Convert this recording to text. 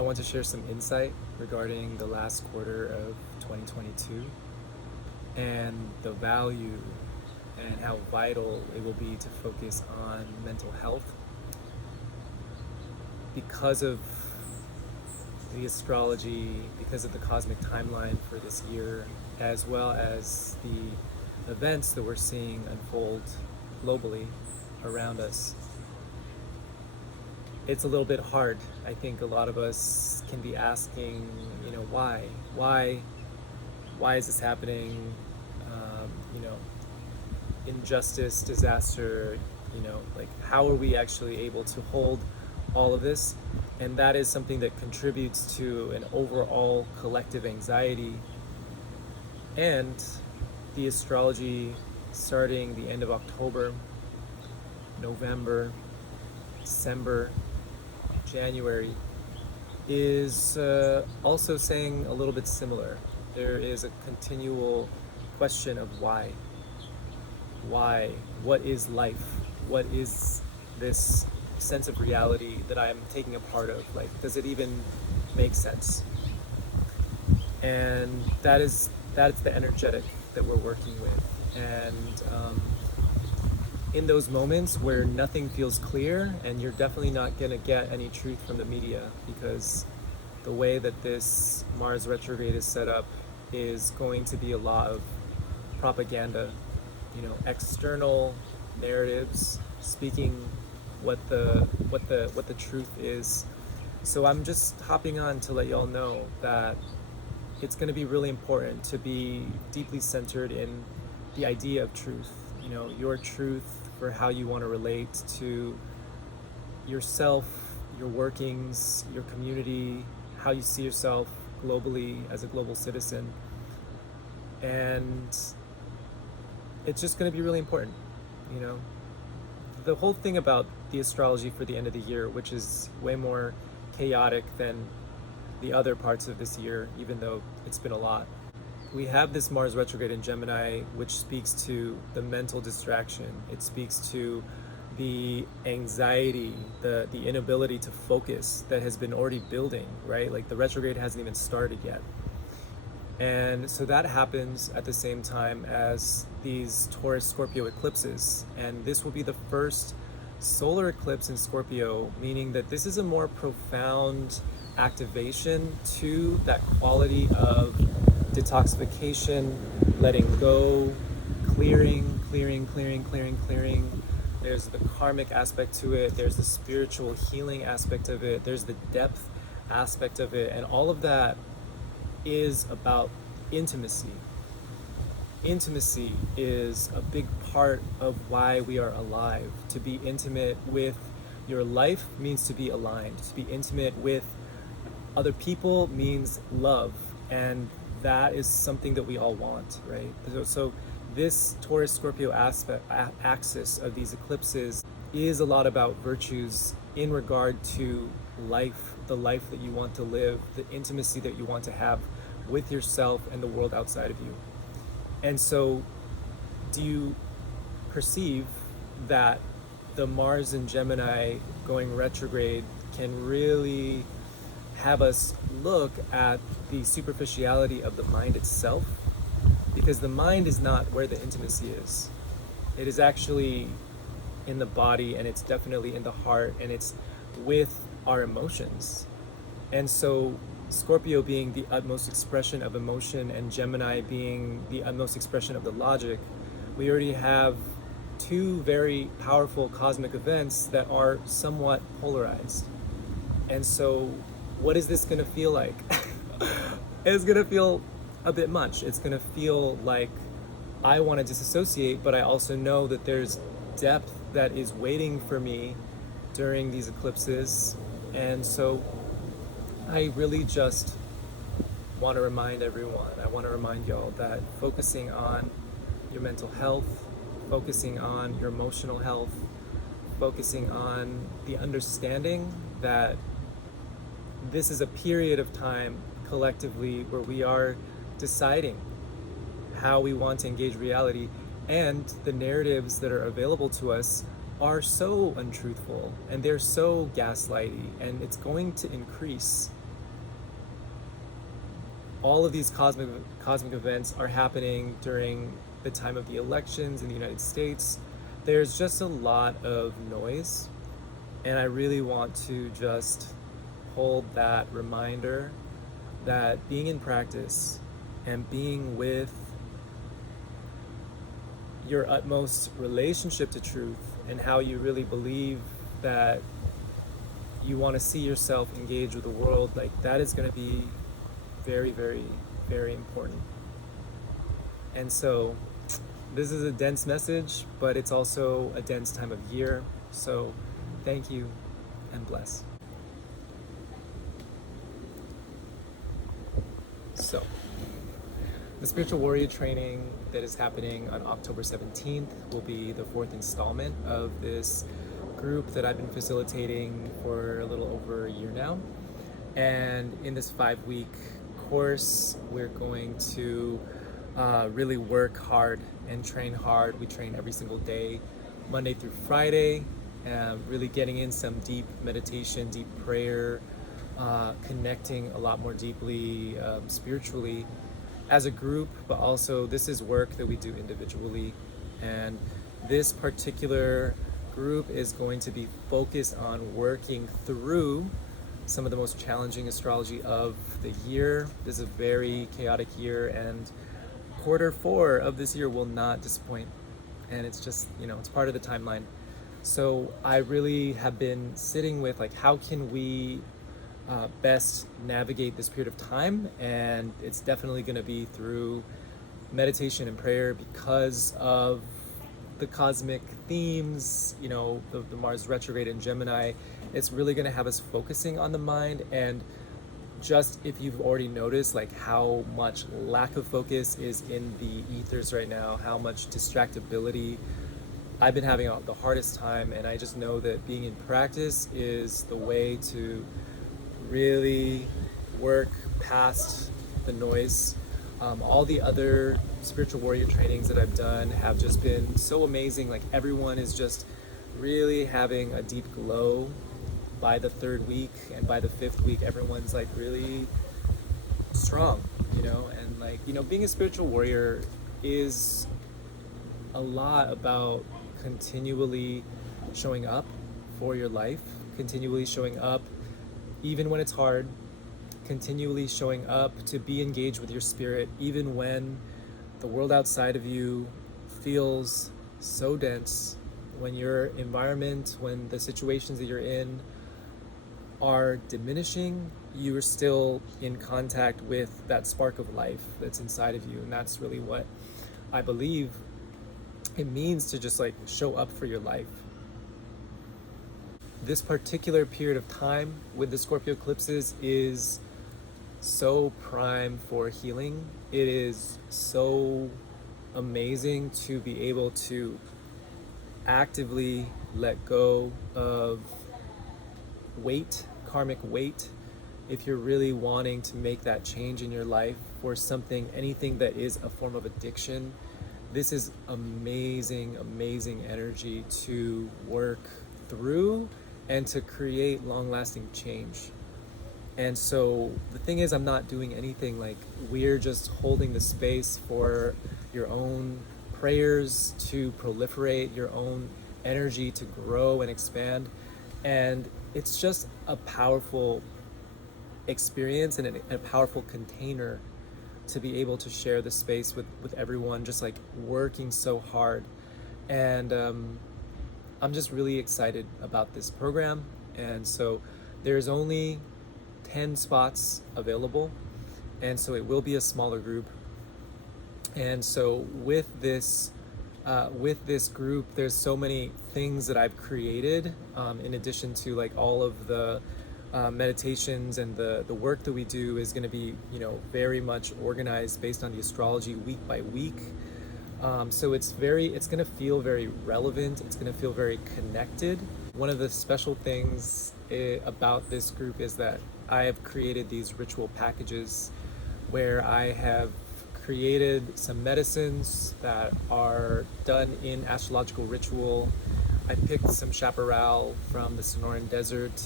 I want to share some insight regarding the last quarter of 2022 and the value and how vital it will be to focus on mental health because of the astrology, because of the cosmic timeline for this year, as well as the events that we're seeing unfold globally around us. It's a little bit hard. I think a lot of us can be asking, why? Why is this happening? You know, injustice, disaster, like how are we actually able to hold all of this? And that is something that contributes to an overall collective anxiety. And the astrology starting the end of October, November, December, January is also saying a little bit similar. There is a continual question of why. Why? What is life? What is this sense of reality that I'm taking a part of? Like, does it even make sense? And that's the energetic that we're working with. And in those moments where nothing feels clear, and you're definitely not going to get any truth from the media, because the way that this Mars retrograde is set up is going to be a lot of propaganda, external narratives speaking what the truth is. So I'm just hopping on to let y'all know that it's going to be really important to be deeply centered in the idea of truth. Your truth for how you want to relate to yourself, your workings, your community, how you see yourself globally as a global citizen. And it's just going to be really important. The whole thing about the astrology for the end of the year, which is way more chaotic than the other parts of this year, even though it's been a lot. We have this Mars retrograde in Gemini, which speaks to the mental distraction. It speaks to the anxiety, the inability to focus that has been already building, right? Like the retrograde hasn't even started yet. And so that happens at the same time as these Taurus Scorpio eclipses. And this will be the first solar eclipse in Scorpio, meaning that this is a more profound activation to that quality of detoxification, letting go, clearing. There's the karmic aspect to it, there's the spiritual healing aspect of it, there's the depth aspect of it, and all of that is about intimacy. Intimacy is a big part of why we are alive. To be intimate with your life means to be aligned. To be intimate with other people means love, and that is something that we all want, right? So this Taurus Scorpio axis of these eclipses is a lot about virtues in regard to life, the life that you want to live, the intimacy that you want to have with yourself and the world outside of you. And so, do you perceive that the Mars in Gemini going retrograde can really have us look at the superficiality of the mind itself? Because the mind is not where the intimacy is. It is actually in the body, and it's definitely in the heart, and it's with our emotions. And so Scorpio being the utmost expression of emotion and Gemini being the utmost expression of the logic, we already have two very powerful cosmic events that are somewhat polarized. And so what is this going to feel like? It's going to feel a bit much. It's going to feel like I want to disassociate, but I also know that there's depth that is waiting for me during these eclipses. And so I really just want to remind everyone, I want to remind y'all that focusing on your mental health, focusing on your emotional health, focusing on the understanding that this is a period of time collectively where we are deciding how we want to engage reality, and the narratives that are available to us are so untruthful and they're so gaslighty, and it's going to increase all of these cosmic events are happening during the time of the elections in the United States. There's just a lot of noise, and I really want to just hold that reminder that being in practice and being with your utmost relationship to truth and how you really believe that you want to see yourself engage with the world, like that is going to be very, very, very important. And so this is a dense message, but it's also a dense time of year. So thank you and bless. So the spiritual warrior training that is happening on October 17th will be the 4th installment of this group that I've been facilitating for a little over a year now. And in this 5-week course, we're going to really work hard and train hard. We train every single day, Monday through Friday, really getting in some deep meditation, deep prayer, connecting a lot more deeply spiritually as a group, but also this is work that we do individually. And this particular group is going to be focused on working through some of the most challenging astrology of the year. This is a very chaotic year, and quarter 4 of this year will not disappoint. And it's just, it's part of the timeline. So I really have been sitting with like, how can we best navigate this period of time? And it's definitely going to be through meditation and prayer because of the cosmic themes, the Mars Retrograde in Gemini. It's really going to have us focusing on the mind. And just if you've already noticed like how much lack of focus is in the ethers right now, how much distractibility, I've been having the hardest time. And I just know that being in practice is the way to really work past the noise. All the other spiritual warrior trainings that I've done have just been so amazing. Like everyone is just really having a deep glow by the 3rd week, and by the 5th week, everyone's like really strong, and like, being a spiritual warrior is a lot about continually showing up for your life, continually showing up even when it's hard, continually showing up to be engaged with your spirit, even when the world outside of you feels so dense, when your environment, when the situations that you're in are diminishing, you are still in contact with that spark of life that's inside of you. And that's really what I believe it means to just like show up for your life. This particular period of time with the Scorpio eclipses is so prime for healing. It is so amazing to be able to actively let go of weight, karmic weight, if you're really wanting to make that change in your life for something, anything that is a form of addiction. This is amazing, amazing energy to work through and to create long-lasting change. And so the thing is, I'm not doing anything, like we're just holding the space for your own prayers to proliferate, your own energy to grow and expand. And it's just a powerful experience and a powerful container to be able to share the space with everyone, just like working so hard. And I'm just really excited about this program. And so there's only 10 spots available, and so it will be a smaller group. And so with this group, there's so many things that I've created in addition to like all of the meditations, and the work that we do is going to be very much organized based on the astrology week by week. So it's going to feel very relevant. It's going to feel very connected. One of the special things about this group is that I have created these ritual packages where I have created some medicines that are done in astrological ritual. I picked some chaparral from the Sonoran Desert